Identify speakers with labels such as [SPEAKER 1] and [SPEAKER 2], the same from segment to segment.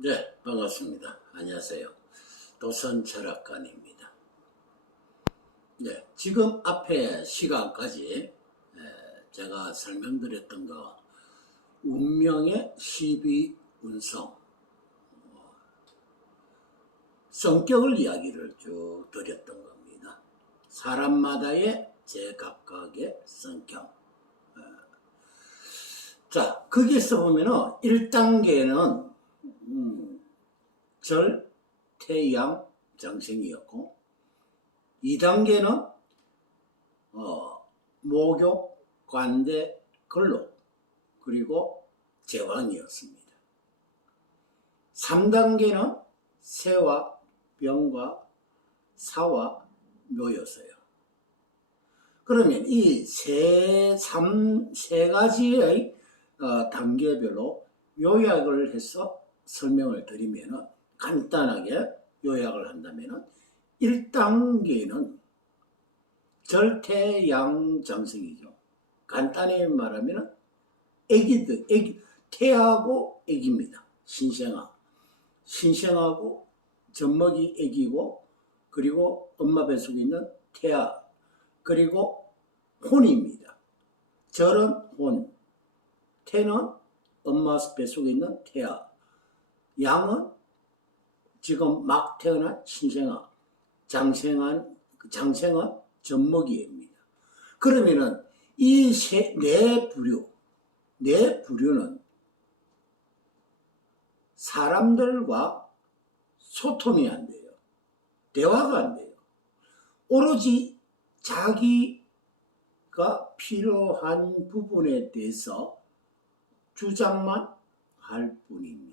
[SPEAKER 1] 네, 반갑습니다. 안녕하세요. 도선 철학관입니다. 네, 지금 앞에 시간까지 에, 제가 설명드렸던 거 운명의 12 운성 어, 성격을 이야기를 쭉 드렸던 겁니다. 사람마다의 제각각의 성격. 어, 자, 거기에서 보면은 1단계는 음, 절, 태양, 정생이었고 2단계는 어, 목욕, 관대, 근록 그리고 제왕이었습니다. 3단계는 새와 병과 사와 묘였어요. 그러면 이 세, 삼, 세 가지의 어, 단계별로 요약을 해서 설명을 드리면은 간단하게 요약을 한다면은 1단계는 절태양장성이죠. 간단히 말하면은 애기들, 애기, 태하고 애기입니다. 신생아. 신생하고 젖먹이 애기고 그리고 엄마 뱃속에 있는 태아 그리고 혼입니다. 절은 혼, 태는 엄마 뱃속에 있는 태아, 양은 지금 막 태어난 신생아, 장생한 장생은 젖먹이입니다. 그러면은 이 네 부류, 네 부류는 사람들과 소통이 안 돼요. 대화가 안 돼요. 오로지 자기가 필요한 부분에 대해서 주장만 할 뿐입니다.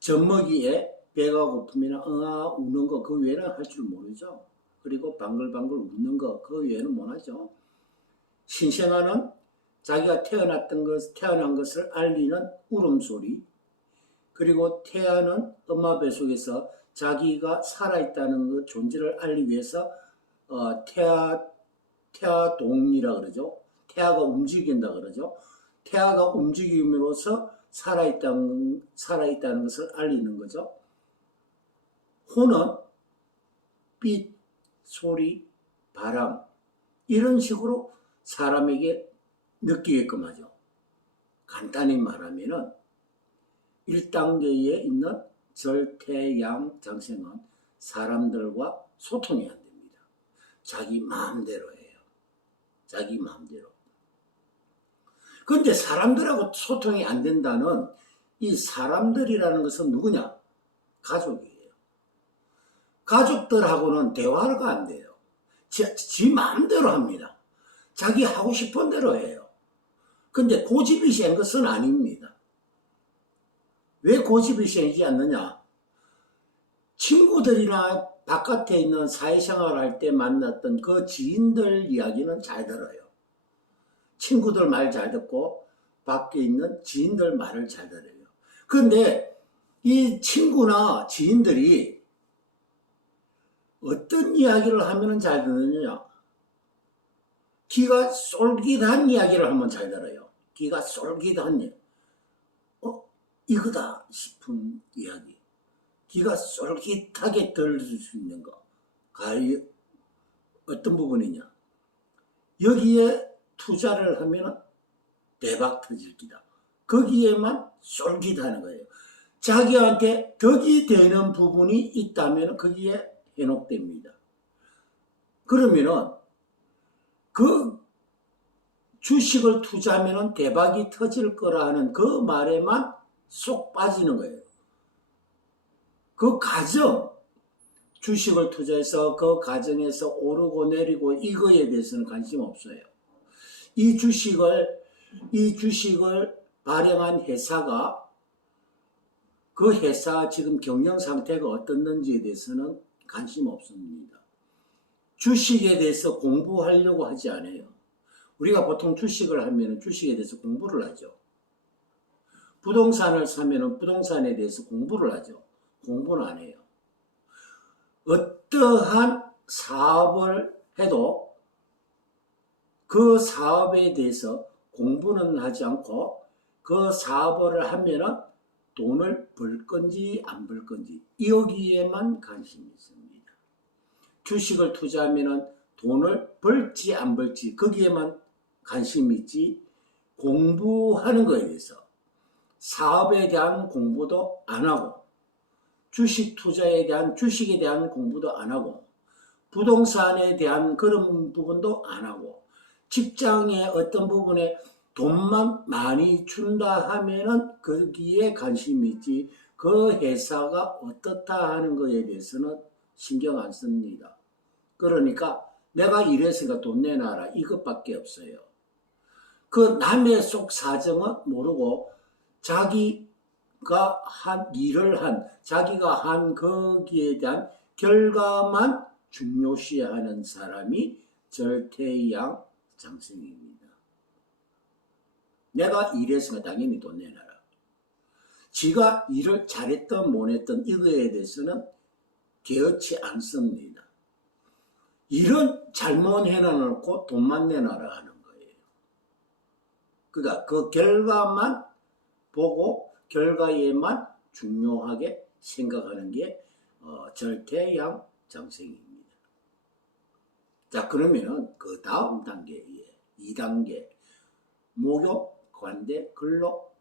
[SPEAKER 1] 젖먹이에 배가 고프면 응아 우는 거 그 외에는 할 줄 모르죠. 그리고 방글방글 웃는 거 그 외에는 못하죠. 신생아는 자기가 태어났던 것, 태어난 것을 알리는 울음소리, 그리고 태아는 엄마 뱃속에서 자기가 살아있다는 것 존재를 알리기 위해서 어, 태아, 태아동이라 그러죠. 태아가 움직인다 그러죠. 태아가 움직임으로써 살아있다는, 살아있다는 것을 알리는 거죠. 혼은 빛, 소리, 바람 이런 식으로 사람에게 느끼게끔 하죠. 간단히 말하면은 1단계에 있는 절태양 장생은 사람들과 소통이 안 됩니다. 자기 마음대로 해요. 자기 마음대로. 그런데 사람들하고 소통이 안 된다는 이 사람들이라는 것은 누구냐? 가족이에요. 가족들하고는 대화가 안 돼요. 지, 지 마음대로 합니다. 자기 하고 싶은 대로 해요. 근데 고집이 센 것은 아닙니다. 왜 고집이 세지 않느냐? 친구들이나 바깥에 있는 사회생활 할 때 만났던 그 지인들 이야기는 잘 들어요. 친구들 말 잘 듣고 밖에 있는 지인들 말을 잘 들어요. 그런데 이 친구나 지인들이 어떤 이야기를 하면 잘 듣느냐? 기가 쏠깃한 이야기를 하면 잘 들어요. 기가 쏠깃한 이야기. 어? 이거다 싶은 이야기. 기가 쏠깃하게 들을 수 있는 거. 어떤 부분이냐? 여기에 투자를 하면 대박 터질 기다. 거기에만 쏠깃하는 거예요. 자기한테 덕이 되는 부분이 있다면 거기에 해놓됩니다. 그러면은 그 주식을 투자하면 대박이 터질 거라 하는 그 말에만 쏙 빠지는 거예요. 그 가정, 주식을 투자해서 그 가정에서 오르고 내리고 이거에 대해서는 관심 없어요. 이 주식을, 이 주식을 발행한 회사가 그 회사 지금 경영 상태가 어떻는지에 대해서는 관심 없습니다. 주식에 대해서 공부하려고 하지 않아요. 우리가 보통 주식을 하면 주식에 대해서 공부를 하죠. 부동산을 사면 부동산에 대해서 공부를 하죠. 공부는 안 해요. 어떠한 사업을 해도 그 사업에 대해서 공부는 하지 않고 그 사업을 하면은 돈을 벌 건지 안 벌 건지 여기에만 관심이 있습니다. 주식을 투자하면 돈을 벌지 안 벌지 거기에만 관심이 있지 공부하는 거에 대해서 사업에 대한 공부도 안 하고 주식 투자에 대한 주식에 대한 공부도 안 하고 부동산에 대한 그런 부분도 안 하고 직장의 어떤 부분에 돈만 많이 준다 하면은 거기에 관심이 있지 그 회사가 어떻다 하는 거에 대해서는 신경 안 씁니다. 그러니까 내가 이랬으니까 돈 내놔라 이것밖에 없어요. 그 남의 속 사정은 모르고 자기가 한 일을 한 자기가 한 거기에 대한 결과만 중요시하는 사람이 절대양 장생입니다. 내가 일했으면 당연히 돈 내놔라. 지가 일을 잘했던 못했던 이거에 대해서는 개의치 않습니다. 일은 잘못 해놔놓고 돈만 내놔라 하는 거예요. 그러니까 그 결과만 보고 결과에만 중요하게 생각하는 게 어, 절대양 장생입니다. 자 그러면은 그 다음 단계에 2단계 목욕, 관대, 근록,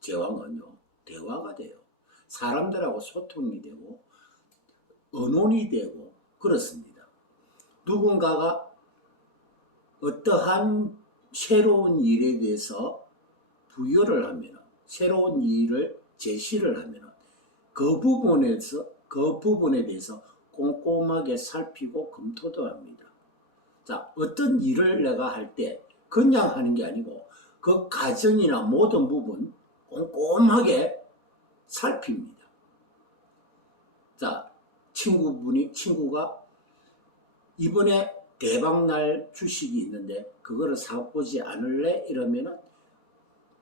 [SPEAKER 1] 제왕은요 대화가 돼요. 사람들하고 소통이 되고 언론이 되고 그렇습니다. 누군가가 어떠한 새로운 일에 대해서 부여를 하면 새로운 일을 제시를 하면 그 부분에서 그 부분에 대해서 꼼꼼하게 살피고 검토도 합니다. 자, 어떤 일을 내가 할 때 그냥 하는 게 아니고 그 과정이나 모든 부분 꼼꼼하게 살핍니다. 자, 친구분이 친구가 이번에 대박날 주식이 있는데 그거를 사보지 않을래? 이러면은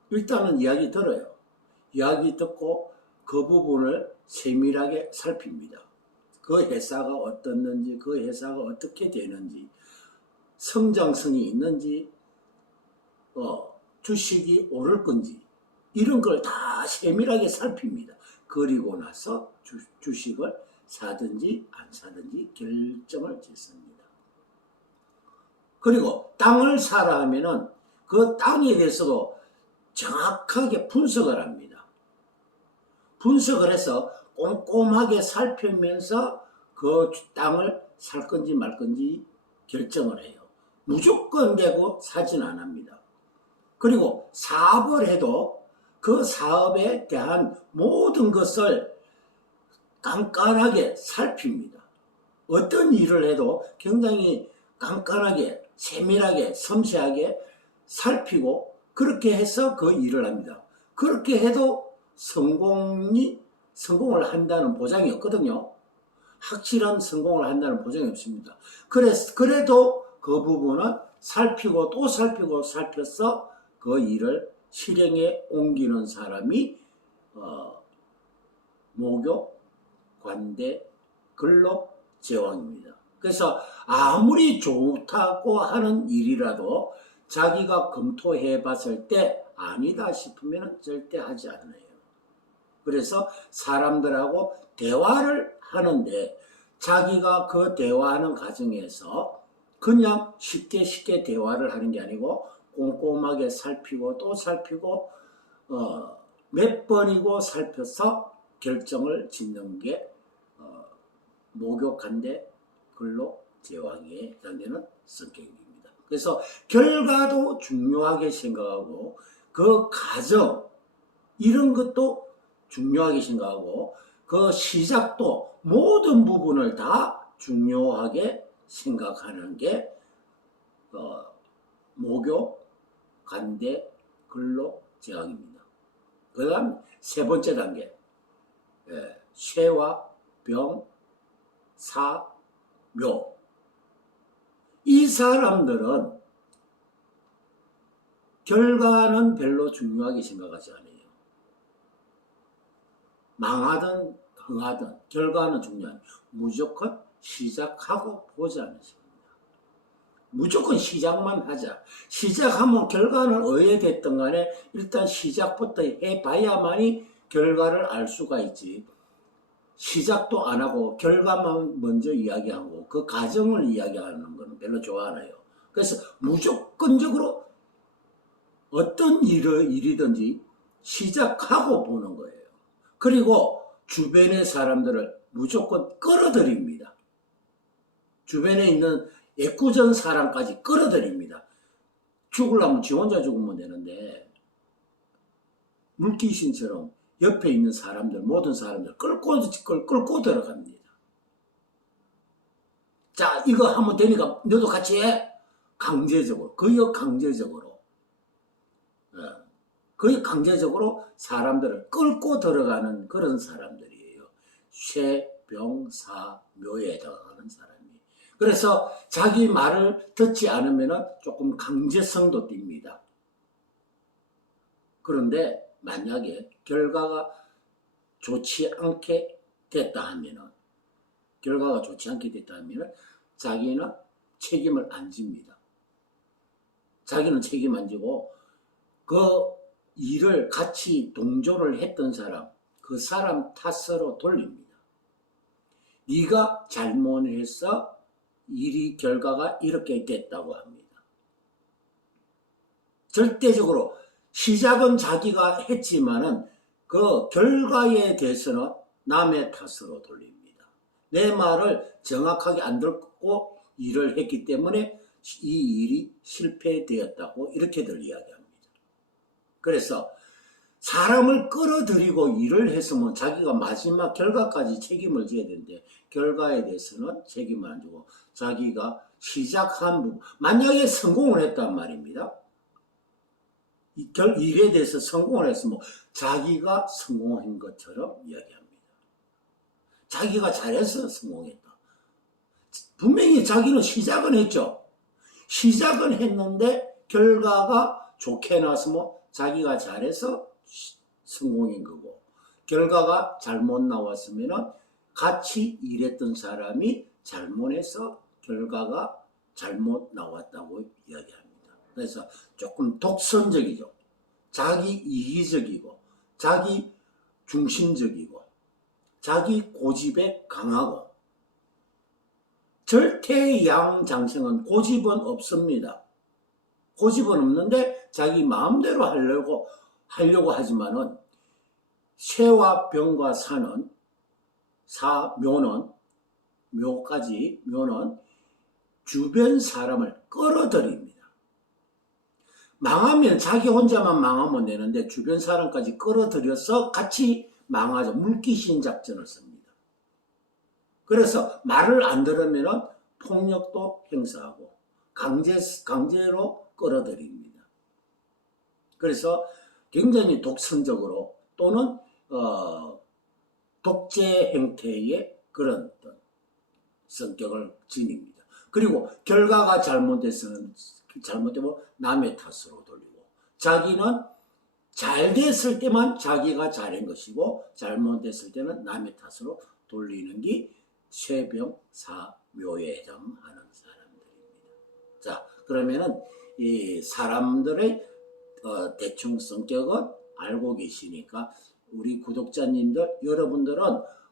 [SPEAKER 1] 일단은 이야기 들어요. 이야기 듣고 그 부분을 세밀하게 살핍니다. 그 회사가 어떻는지, 그 회사가 어떻게 되는지, 성장성이 있는지, 어, 주식이 오를 건지, 이런 걸 다 세밀하게 살핍니다. 그리고 나서 주, 주식을 사든지 안 사든지 결정을 짓습니다. 그리고 땅을 사라 하면은 그 땅에 대해서도 정확하게 분석을 합니다. 분석을 해서 꼼꼼하게 살피면서 그 땅을 살 건지 말 건지 결정을 해요. 무조건 되고 사진 안 합니다. 그리고 사업을 해도 그 사업에 대한 모든 것을 깐깐하게 살핍니다. 어떤 일을 해도 굉장히 깐깐하게, 세밀하게, 섬세하게 살피고 그렇게 해서 그 일을 합니다. 그렇게 해도 성공이 성공을 한다는 보장이 없거든요. 확실한 성공을 한다는 보장이 없습니다. 그래, 그래도 그 부분은 살피고 또 살피고 살펴서 그 일을 실행에 옮기는 사람이 어, 목욕, 관대, 근록, 제왕입니다. 그래서 아무리 좋다고 하는 일이라도 자기가 검토해 봤을 때 아니다 싶으면 절대 하지 않아요. 그래서 사람들하고 대화를 하는데 자기가 그 대화하는 과정에서 그냥 쉽게 쉽게 대화를 하는 게 아니고 꼼꼼하게 살피고 또 살피고 어, 몇 번이고 살펴서 결정을 짓는 게 어, 목욕한데 근로 제왕에 해당되는 성격입니다. 그래서 결과도 중요하게 생각하고 그 과정 이런 것도 중요하게 생각하고 그 시작도 모든 부분을 다 중요하게 생각하는 게 어, 목욕, 간대, 근로, 제왕입니다. 그 다음 세 번째 단계 예, 쇠와 병, 사, 묘. 이 사람들은 결과는 별로 중요하게 생각하지 않아요. 망하든 흥하든 결과는 중요한 무조건 시작하고 보자는 식입니다. 무조건 시작만 하자. 시작하면 결과는 어에 됐든 간에 일단 시작부터 해봐야만이 결과를 알 수가 있지. 시작도 안 하고 결과만 먼저 이야기하고 그 과정을 이야기하는 거는 별로 좋아 하나요. 그래서 무조건적으로 어떤 일을, 일이든지 시작하고 보는 거예요. 그리고 주변의 사람들을 무조건 끌어들입니다. 주변에 있는 애꿎은 사람까지 끌어들입니다. 죽으려면 지 혼자 죽으면 되는데 물귀신처럼 옆에 있는 사람들 모든 사람들 끌고 끌, 끌고 들어갑니다. 자 이거 하면 되니까 너도 같이 해 강제적으로 거의 강제적으로 예. 거의 강제적으로 사람들을 끌고 들어가는 그런 사람들이에요. 쇠병사묘에 해당하는 사람이. 그래서 자기 말을 듣지 않으면 조금 강제성도 띕니다. 그런데 만약에 결과가 좋지 않게 됐다 하면은 결과가 좋지 않게 됐다 하면은 자기는 책임을 안 집니다. 자기는 책임 안 지고 그 일을 같이 동조를 했던 사람 그 사람 탓으로 돌립니다. 네가 잘못해서 일이 결과가 이렇게 됐다고 합니다. 절대적으로 시작은 자기가 했지만은 그 결과에 대해서는 남의 탓으로 돌립니다. 내 말을 정확하게 안 듣고 일을 했기 때문에 이 일이 실패되었다고 이렇게들 이야기합니다. 그래서 사람을 끌어들이고 일을 했으면 자기가 마지막 결과까지 책임을 져야 되는데 결과에 대해서는 책임을 안 지고 자기가 시작한 부분 만약에 성공을 했단 말입니다. 이 결, 일에 대해서 성공을 했으면 자기가 성공한 것처럼 이야기합니다. 자기가 잘해서 성공했다. 분명히 자기는 시작은 했죠. 시작은 했는데 결과가 좋게 나왔으면 자기가 잘해서 성공인 거고 결과가 잘못 나왔으면 같이 일했던 사람이 잘못해서 결과가 잘못 나왔다고 이야기합니다. 그래서 조금 독선적이죠. 자기 이기적이고 자기 중심적이고 자기 고집에 강하고 절대 양장생은 고집은 없습니다. 고집은 없는데 자기 마음대로 하려고 하려고 하지만은 쇠와 병과 사는 사 묘는 묘까지 묘는 주변 사람을 끌어들입니다. 망하면 자기 혼자만 망하면 되는데 주변 사람까지 끌어들여서 같이 망하죠. 물귀신 작전을 씁니다. 그래서 말을 안 들으면 폭력도 행사하고 강제, 강제로 끌어들입니다. 그래서 굉장히 독선적으로 또는 어, 독재 형태의 그런 성격을 지닙니다. 그리고 결과가 잘못됐으면 잘못되면 남의 탓으로 돌리고 자기는 잘 됐을 때만 자기가 잘한 것이고 잘못됐을 때는 남의 탓으로 돌리는 게 쇠병사묘에 해당하는 사람들입니다. 자 그러면은 이 사람들의 어, 대충 성격은 알고 계시니까 우리 구독자님들 여러분들은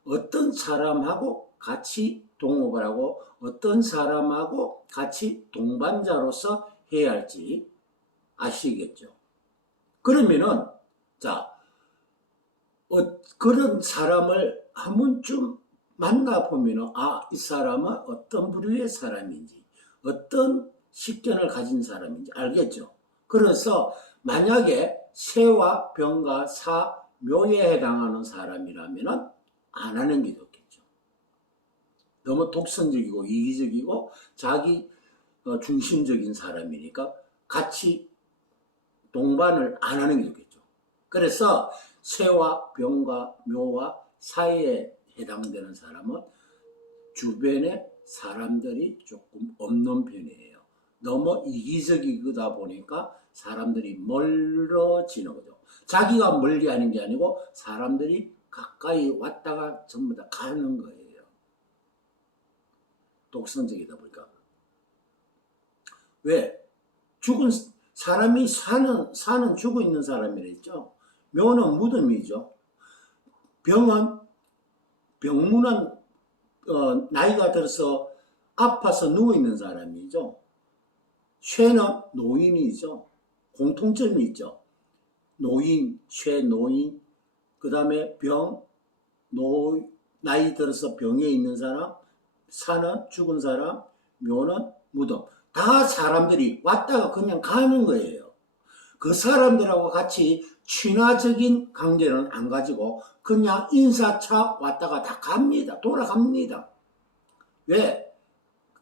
[SPEAKER 1] 어떤 사람하고 같이 동업을 하고 어떤 사람하고 같이 동반자로서 해야 할지 아시겠죠? 그러면은 자 어, 그런 사람을 한 번쯤 만나 보면은 아이 사람은 어떤 부류의 사람인지 어떤 식견을 가진 사람인지 알겠죠? 그래서 만약에 새와 병과 사 묘에 해당하는 사람이라면 안 하는 게 좋겠죠. 너무 독선적이고 이기적이고 자기 어, 중심적인 사람이니까 같이 동반을 안 하는 게 좋겠죠. 그래서 새와 병과 묘와 사이에 해당되는 사람은 주변에 사람들이 조금 없는 편이에요. 너무 이기적이다 보니까 사람들이 멀어지는 거죠. 자기가 멀리 하는 게 아니고 사람들이 가까이 왔다가 전부 다 가는 거예요. 독선적이다 보니까. 왜? 죽은 사람이 사는 사는 죽어 있는 사람이랬죠. 묘는 무덤이죠. 병은 병문은 어, 나이가 들어서 아파서 누워 있는 사람이죠. 쇠는 노인이죠. 공통점이 있죠. 노인, 쇠, 노인, 그 다음에 병, 노, 나이 들어서 병에 있는 사람, 사는 죽은 사람, 묘는 무덤. 다 사람들이 왔다가 그냥 가는 거예요. 그 사람들하고 같이 친화적인 관계는 안 가지고 그냥 인사차 왔다가 다 갑니다. 돌아갑니다. 왜?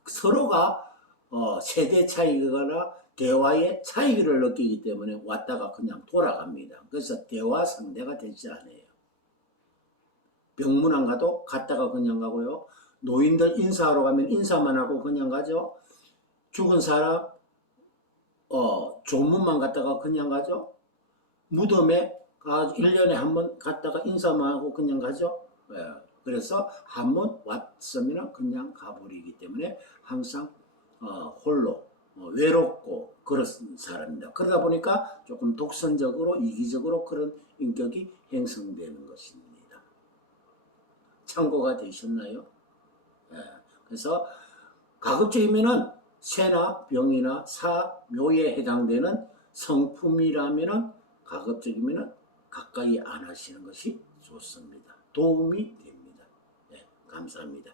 [SPEAKER 1] 서로가 어, 세대 차이거나 대화의 차이를 느끼기 때문에 왔다가 그냥 돌아갑니다. 그래서 대화 상대가 되지 않아요. 병문 안 가도 갔다가 그냥 가고요. 노인들 인사하러 가면 인사만 하고 그냥 가죠. 죽은 사람 어, 조문만 갔다가 그냥 가죠. 무덤에 가 1년에 한 번 갔다가 인사만 하고 그냥 가죠. 예. 그래서 한 번 왔으면 그냥 가버리기 때문에 항상 어, 홀로 어, 외롭고 그런 사람입니다. 그러다 보니까 조금 독선적으로 이기적으로 그런 인격이 형성되는 것입니다. 참고가 되셨나요? 예. 그래서 가급적이면은 쇠나 병이나 사, 묘에 해당되는 성품이라면은 가급적이면은 가까이 안 하시는 것이 좋습니다. 도움이 됩니다. 예, 감사합니다.